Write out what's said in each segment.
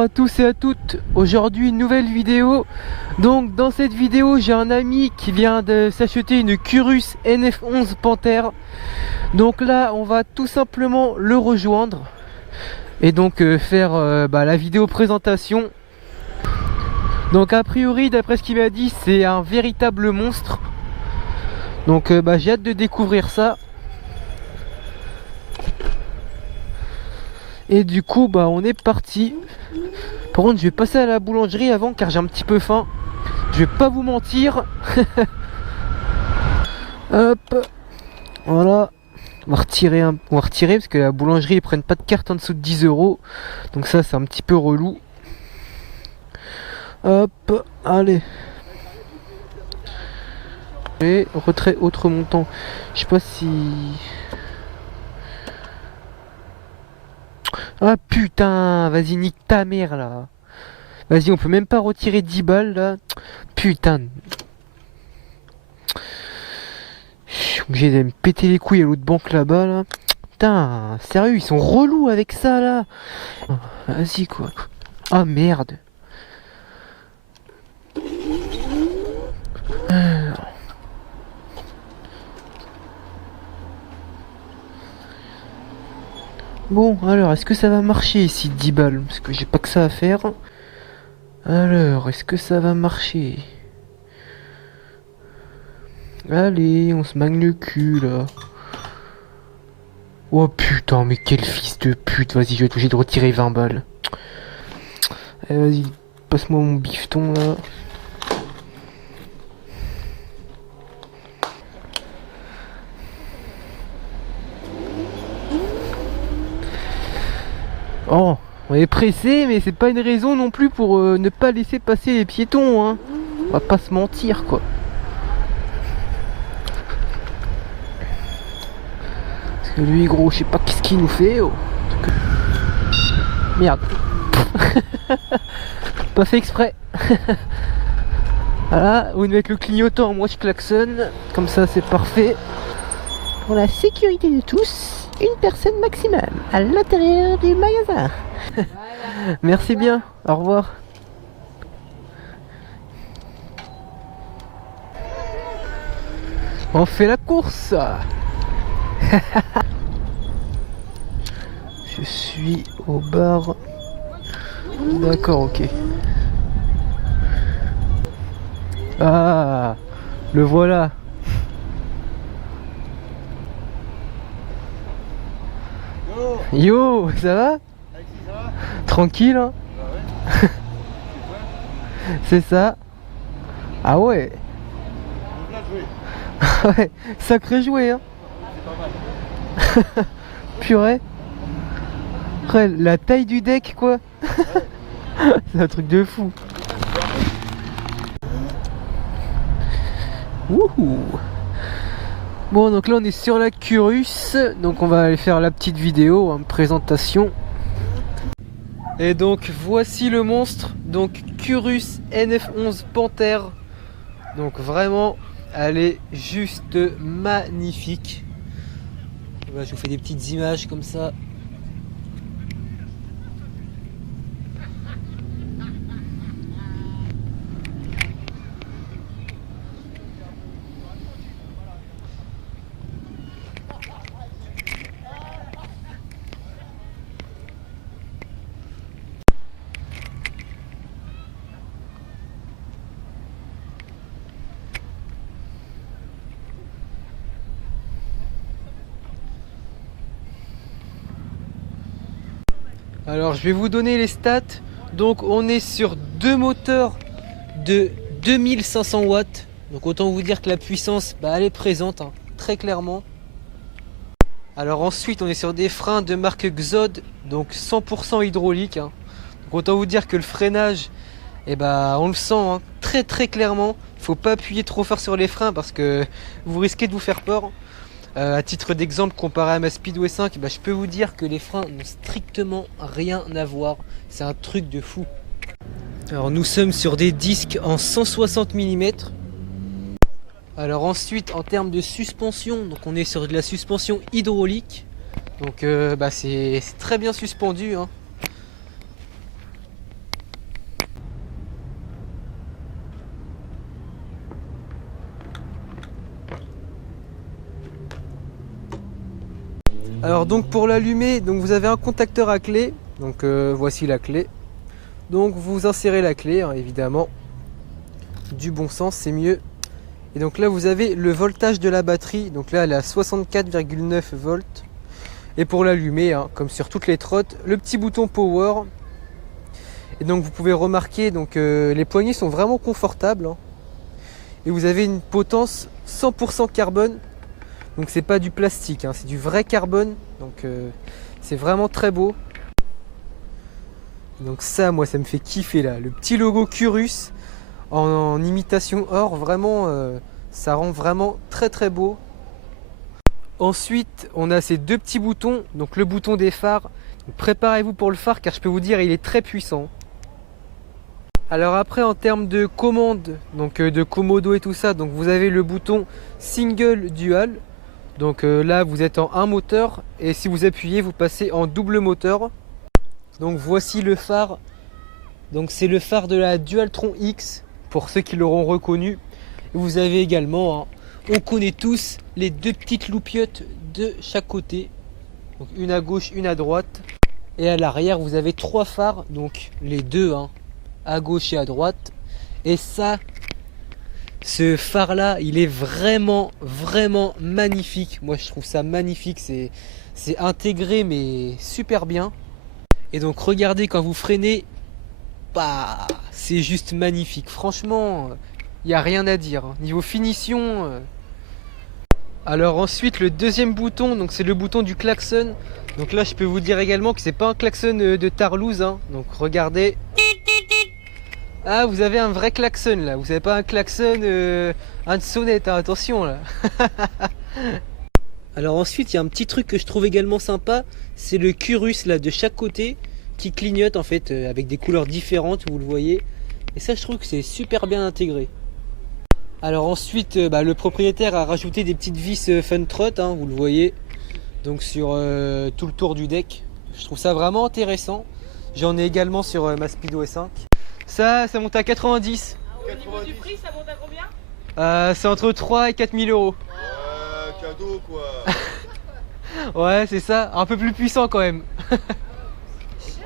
Bonjour à tous et à toutes, aujourd'hui une nouvelle vidéo. Donc dans cette vidéo j'ai un ami qui vient de s'acheter une Curus NF11 Panthère. Donc là on va tout simplement le rejoindre et donc faire la vidéo présentation. Donc a priori d'après ce qu'il m'a dit c'est un véritable monstre. Donc j'ai hâte de découvrir ça. Et du coup on est parti. Par contre je vais passer à la boulangerie avant car j'ai un petit peu faim. Je vais pas vous mentir. Hop. Voilà. On va retirer parce que la boulangerie ils prennent pas de carte en dessous de 10 €. Donc ça c'est un petit peu relou. Hop. Allez. Et retrait autre montant. Je sais pas si... Ah putain, vas-y nique ta mère là. Vas-y, on peut même pas retirer 10 balles là. Putain. Je suis obligé de me péter les couilles à l'autre banque là-bas là. Putain, sérieux, ils sont relous avec ça là. Vas-y quoi. Ah merde. Bon, alors, est-ce que ça va marcher ici 10 balles? Parce que j'ai pas que ça à faire. Alors, est-ce que ça va marcher? Allez, on se magne le cul là. Oh putain, mais quel fils de pute. Vas-y, je vais être obligé de retirer 20 balles. Allez, vas-y, passe-moi mon bifton là. Oh, on est pressé, mais c'est pas une raison non plus pour ne pas laisser passer les piétons, hein. On va pas se mentir, quoi. Parce que lui, gros, je sais pas qu'est-ce qu'il nous fait, oh. Merde. Pas fait exprès. Voilà, au lieu de mettre le clignotant, moi je klaxonne. Comme ça, c'est parfait. Pour la sécurité de tous, une personne maximum à l'intérieur du magasin. Merci bien, au revoir. On fait la course. Je suis au bar. D'accord, ok. Ah, le voilà. Yo, ça va? Tranquille, hein? C'est ça. Ah ouais. Ouais, sacré jouet, hein? Purée. Après, la taille du deck, quoi. C'est un truc de fou. Wouhou. Bon, donc là on est sur la Curus, donc on va aller faire la petite vidéo, hein, présentation. Et donc voici le monstre, donc Curus NF11 Panthère. Donc vraiment, elle est juste magnifique. Voilà, je vous fais des petites images comme ça. Alors je vais vous donner les stats. Donc on est sur deux moteurs de 2500 watts. Donc autant vous dire que la puissance, elle est présente, hein, très clairement. Alors ensuite on est sur des freins de marque Xod, donc 100% hydraulique, hein. Donc autant vous dire que le freinage, on le sent, hein, très très clairement. Il faut pas appuyer trop fort sur les freins parce que vous risquez de vous faire peur. À titre d'exemple, comparé à ma Speedway 5, je peux vous dire que les freins n'ont strictement rien à voir. C'est un truc de fou. Alors nous sommes sur des disques en 160 mm. Alors ensuite en termes de suspension, donc on est sur de la suspension hydraulique. Donc c'est très bien suspendu, hein. Alors donc pour l'allumer, donc vous avez un contacteur à clé. Donc voici la clé. Donc vous insérez la clé, hein, évidemment. Du bon sens, c'est mieux. Et donc là vous avez le voltage de la batterie. Donc là elle est à 64,9 volts. Et pour l'allumer, hein, comme sur toutes les trottes, le petit bouton power. Et donc vous pouvez remarquer, donc les poignées sont vraiment confortables, hein. Et vous avez une potence 100% carbone. Donc c'est pas du plastique, hein, c'est du vrai carbone. Donc c'est vraiment très beau. Donc ça, moi ça me fait kiffer là. Le petit logo Curus en imitation or, vraiment ça rend vraiment très très beau. Ensuite on a ces deux petits boutons. Donc le bouton des phares. Préparez-vous pour le phare car je peux vous dire il est très puissant. Alors après en termes de commande, donc de commodo et tout ça, donc vous avez le bouton single dual. Donc là vous êtes en un moteur et si vous appuyez vous passez en double moteur. Donc voici le phare. Donc c'est le phare de la Dualtron X pour ceux qui l'auront reconnu. Et vous avez également, hein, on connaît tous les deux petites loupiottes de chaque côté. Donc une à gauche, une à droite. Et à l'arrière vous avez trois phares, donc les deux, hein, à gauche et à droite. Et ça, ce phare là il est vraiment magnifique. Moi je trouve ça magnifique, c'est intégré mais super bien. Et donc regardez quand vous freinez, bah c'est juste magnifique. Franchement il n'y a rien à dire, hein. Niveau finition Alors ensuite le deuxième bouton, donc c'est le bouton du klaxon. Donc là je peux vous dire également que c'est pas un klaxon de Tarlouse, hein. Donc regardez. Ah, vous avez un vrai klaxon là, vous avez pas un klaxon, un sonnette, hein, attention là. Alors ensuite il y a un petit truc que je trouve également sympa, c'est le Curus là de chaque côté qui clignote en fait avec des couleurs différentes, vous le voyez. Et ça je trouve que c'est super bien intégré. Alors ensuite le propriétaire a rajouté des petites vis Funtrot, hein, vous le voyez. Donc sur tout le tour du deck. Je trouve ça vraiment intéressant. J'en ai également sur ma Speedo S5. Ça monte à 90. Au niveau du prix, ça monte à combien? C'est entre 3 et 4 000 euros. Cadeau quoi. Ouais, c'est ça. Un peu plus puissant quand même. C'est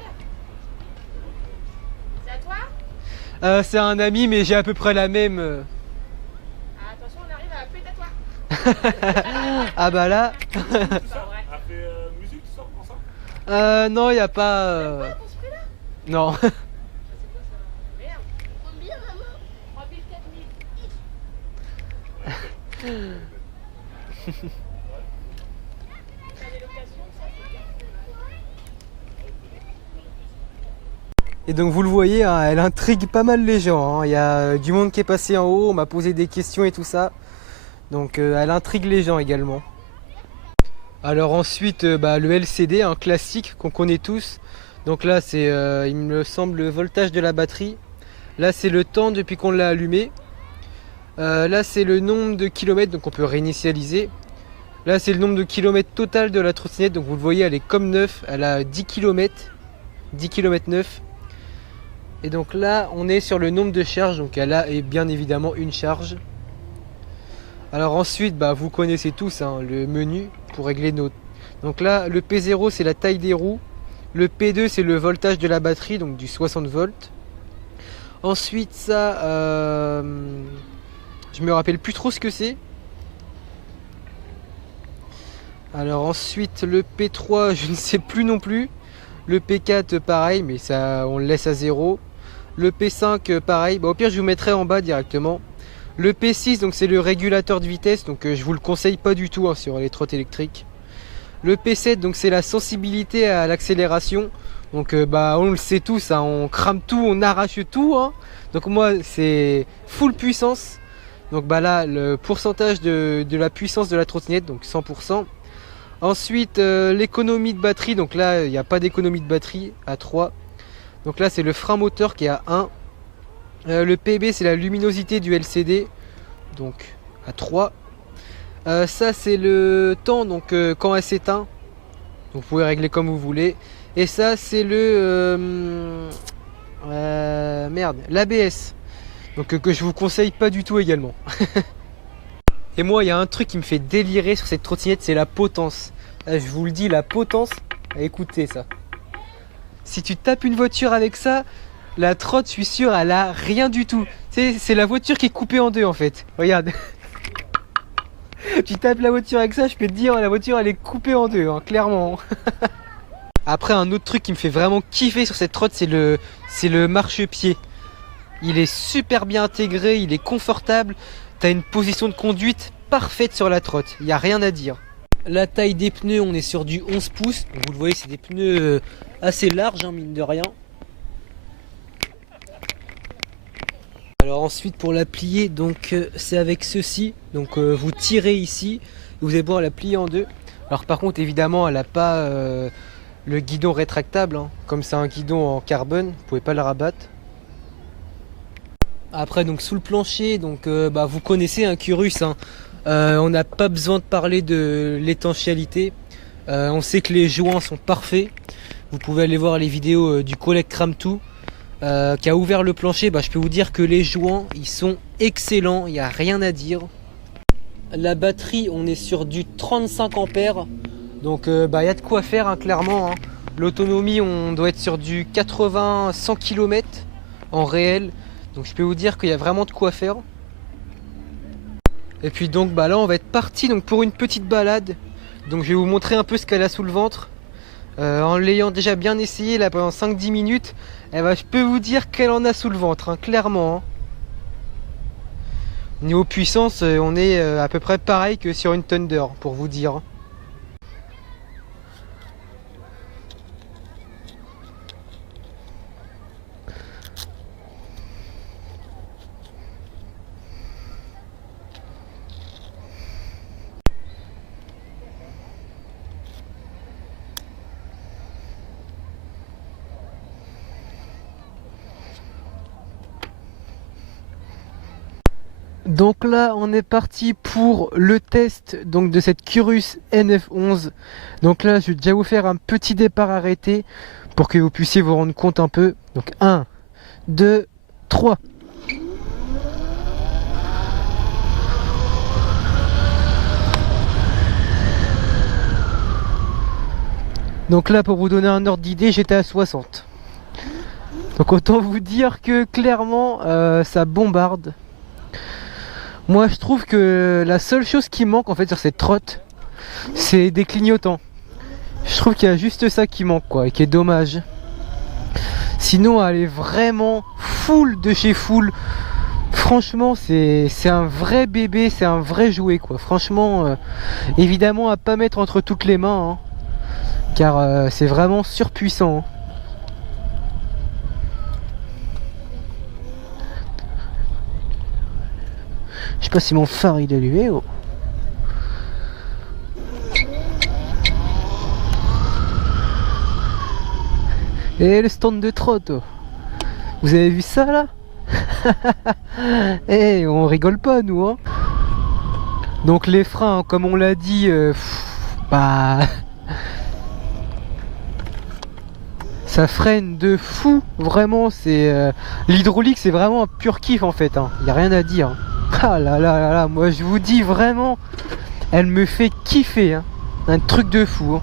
à toi? C'est un ami, mais j'ai à peu près la même. Ah, attention, on arrive à la pétatoire. Ah bah là. C'est pas vrai. A fait musique, tu sors pour ça? Non, il n'y a pas. Pour ce prix-là? Non. Merde. Combien, maman? 3 000, 4 000. T'as des locations, ça? Et donc vous le voyez, hein, elle intrigue pas mal les gens, hein. Il y a du monde qui est passé en haut, on m'a posé des questions et tout ça. Donc elle intrigue les gens également. Alors ensuite le LCD, un classique qu'on connaît tous. Donc là c'est il me semble le voltage de la batterie. Là c'est le temps depuis qu'on l'a allumé. Là c'est le nombre de kilomètres, donc on peut réinitialiser. Là c'est le nombre de kilomètres total de la trottinette. Donc vous le voyez, elle est comme neuf, elle a 10 km, 10 km 9. Et donc là on est sur le nombre de charges, donc elle a bien évidemment une charge. Alors ensuite vous connaissez tous, hein, le menu pour régler nos... Donc là le P0 c'est la taille des roues. Le P2 c'est le voltage de la batterie, donc du 60 volts. Ensuite ça je me rappelle plus trop ce que c'est. Alors ensuite le P3 je ne sais plus non plus. Le P4 pareil, mais ça on le laisse à 0. Le P5 pareil, au pire je vous mettrai en bas directement. Le P6 donc c'est le régulateur de vitesse, donc je vous le conseille pas du tout, hein, sur les trottes électriques. Le P7 donc c'est la sensibilité à l'accélération. Donc on le sait tous, hein, on crame tout, on arrache tout, hein. Donc moi c'est full puissance. Donc là le pourcentage de la puissance de la trottinette, donc 100%. Ensuite l'économie de batterie, donc là il n'y a pas d'économie de batterie à 3. Donc là c'est le frein moteur qui est à 1. Le PB c'est la luminosité du LCD, donc à 3. Ça c'est le temps, donc quand elle s'éteint. Vous pouvez régler comme vous voulez. Et ça c'est le l'ABS. Donc que je vous conseille pas du tout également. Et moi il y a un truc qui me fait délirer sur cette trottinette, c'est la potence. Je vous le dis, la potence. Écoutez ça. Si tu tapes une voiture avec ça, la trotte, je suis sûr, elle a rien du tout. C'est la voiture qui est coupée en deux en fait. Regarde. Tu tapes la voiture avec ça, je peux te dire, la voiture elle est coupée en deux, hein, clairement. Après, un autre truc qui me fait vraiment kiffer sur cette trotte, c'est le marchepied. Il est super bien intégré, il est confortable. T'as une position de conduite parfaite sur la trotte, il n'y a rien à dire. La taille des pneus, on est sur du 11 pouces. Vous le voyez, c'est des pneus assez larges, hein, mine de rien. Alors ensuite, pour la plier, donc c'est avec ceci. Donc vous tirez ici, vous allez pouvoir la plier en deux. Alors par contre, évidemment, elle n'a pas le guidon rétractable, hein. Comme c'est un guidon en carbone, vous pouvez pas le rabattre. Après, donc sous le plancher, donc vous connaissez un Curus, hein. On n'a pas besoin de parler de l'étanchéité. On sait que les joints sont parfaits. Vous pouvez aller voir les vidéos du collègue Cram2 qui a ouvert le plancher. Je peux vous dire que les joints, ils sont excellents. Il n'y a rien à dire. La batterie, on est sur du 35 ampères. Donc il y a de quoi faire, hein, clairement, hein. L'autonomie, on doit être sur du 80-100 km en réel. Donc je peux vous dire qu'il y a vraiment de quoi faire. Et puis donc là on va être parti donc pour une petite balade. Donc je vais vous montrer un peu ce qu'elle a sous le ventre. En l'ayant déjà bien essayé là pendant 5-10 minutes, je peux vous dire qu'elle en a sous le ventre, hein, clairement, hein. Niveau puissance, on est à peu près pareil que sur une Thunder, pour vous dire. Donc là on est parti pour le test donc de cette Curus NF11. Donc là je vais déjà vous faire un petit départ arrêté pour que vous puissiez vous rendre compte un peu. Donc 1, 2, 3. Donc là pour vous donner un ordre d'idée, j'étais à 60. Donc autant vous dire que clairement ça bombarde. Moi je trouve que la seule chose qui manque en fait sur cette trotte, c'est des clignotants. Je trouve qu'il y a juste ça qui manque, quoi, et qui est dommage. Sinon elle est vraiment full de chez full. Franchement c'est un vrai bébé, c'est un vrai jouet, quoi. Franchement évidemment à pas mettre entre toutes les mains, hein, car c'est vraiment surpuissant, hein. Je sais pas si mon phare il est allumé. Oh. Et le stand de trotte, oh. Vous avez vu ça là? Eh, on rigole pas nous, hein. Donc les freins, comme on l'a dit, ça freine de fou. Vraiment, c'est l'hydraulique, c'est vraiment un pur kiff en fait, hein. Y a rien à dire. Ah là là là là, moi je vous dis vraiment, elle me fait kiffer, hein. Un truc de fou, hein.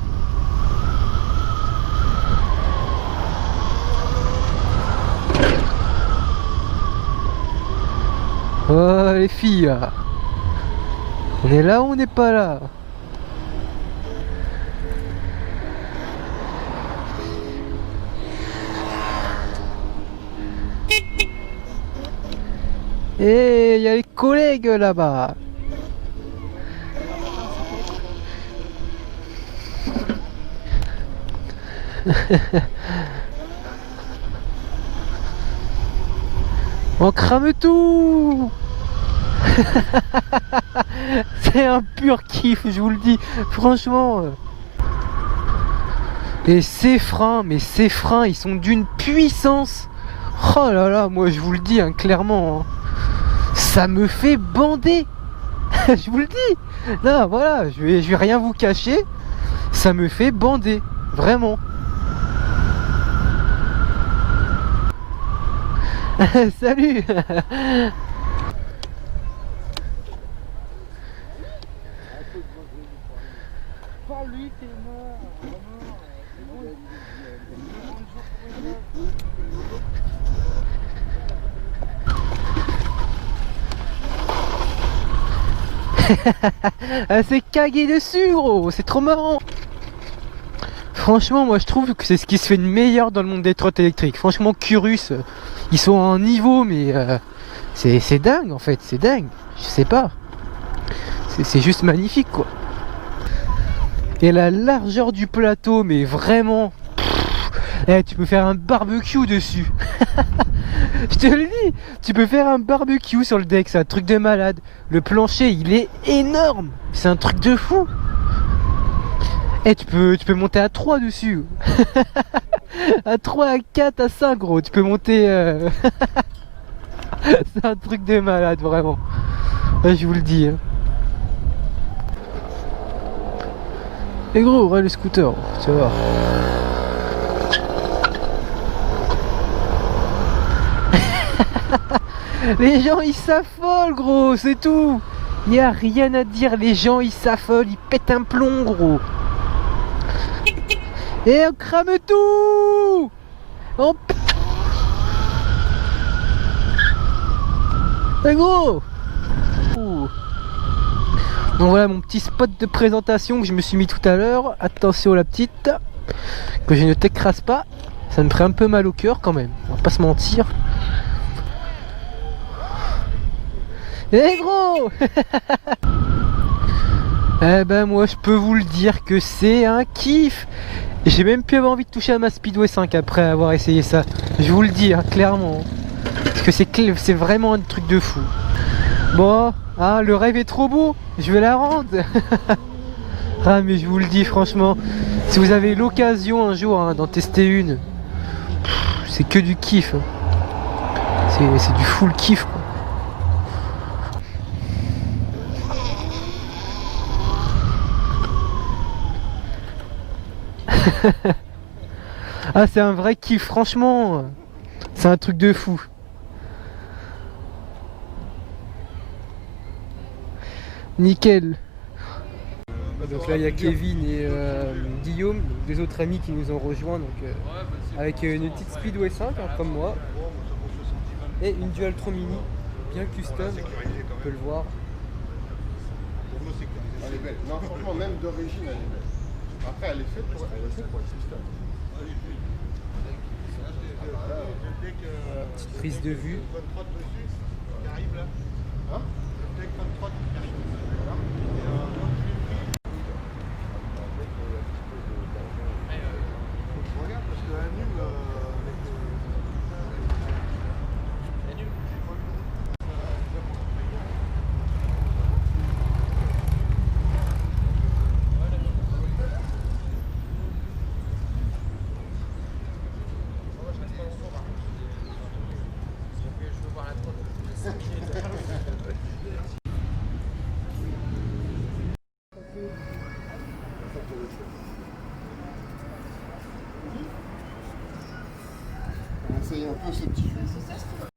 Oh les filles, on est là ou on n'est pas là? Et il y a les collègues là-bas. On crame tout. C'est un pur kiff, je vous le dis, franchement. Et ces freins, ils sont d'une puissance. Oh là là, moi je vous le dis, hein, clairement, hein. Ça me fait bander. Je vous le dis. Là, voilà, je vais rien vous cacher. Ça me fait bander, vraiment. Salut. lui, t'es mort. Elle s'est caguée dessus, gros. C'est trop marrant. Franchement, moi je trouve que c'est ce qui se fait de meilleur dans le monde des trottinettes électriques. Franchement, Curus, ils sont à un niveau, mais c'est dingue en fait, c'est dingue. Je sais pas. C'est juste magnifique quoi. Et la largeur du plateau, mais vraiment. Tu peux faire un barbecue dessus. Je te le dis, tu peux faire un barbecue sur le deck, c'est un truc de malade. Le plancher, il est énorme. C'est un truc de fou. Tu peux monter à 3 dessus. À 3, à 4, à 5 gros. Tu peux monter... C'est un truc de malade vraiment. Ouais, je vous le dis. Et gros, ouais, le scooter, tu vas voir. Les gens ils s'affolent gros, c'est tout. Y a rien à dire, les gens ils s'affolent, ils pètent un plomb gros. Et on crame tout. Et gros. Donc voilà mon petit spot de présentation que je me suis mis tout à l'heure. Attention la petite, que je ne t'écrase pas. Ça me ferait un peu mal au cœur quand même, on va pas se mentir. Eh gros. Eh ben moi je peux vous le dire que c'est un kiff. J'ai même plus envie de toucher à ma Speedway 5 après avoir essayé ça. Je vous le dis hein, clairement. Parce que c'est vraiment un truc de fou. Bon, ah, le rêve est trop beau. Je vais la rendre. Ah mais je vous le dis franchement, si vous avez l'occasion un jour hein, d'en tester une, c'est que du kiff. Hein. C'est du full kiff quoi. Ah c'est un vrai kiff franchement. C'est un truc de fou. Nickel. Donc là il y a Kevin et Guillaume, donc des autres amis qui nous ont rejoints donc, avec une petite Speedway 5 hein, comme moi. Et une Dualtron Mini bien custom, on peut le voir. Elle est belle. Non, franchement, même d'origine, elle est belle. Après, elle est faite pour être custom. Petite prise de vue. Hein? Regarde, parce que la nul, on essaye un peu ce petit jeu.